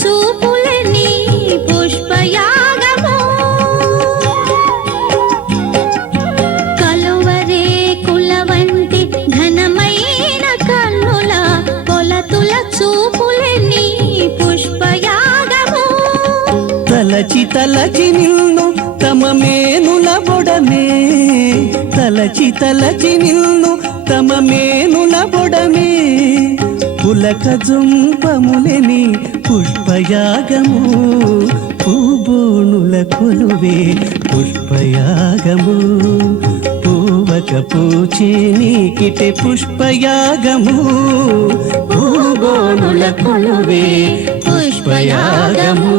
చూపులని పుష్పయాగము కలువరే కుల వంటి ఘనమైన కన్నుల కొలతుల చూపులని పుష్పయాగము తలచి తలచి నిన్ను తమ మేనుల బొడమే తలచి తలచి నిన్ను తమ మేనుల బొడమే పులక జుంపములని పుష్పయాగము పూబోణుల కొలువే పుష్పయాగము పూవక పూచే నీకిటే పుష్పయాగము పూబోణుల కొలువే పుష్పయాగము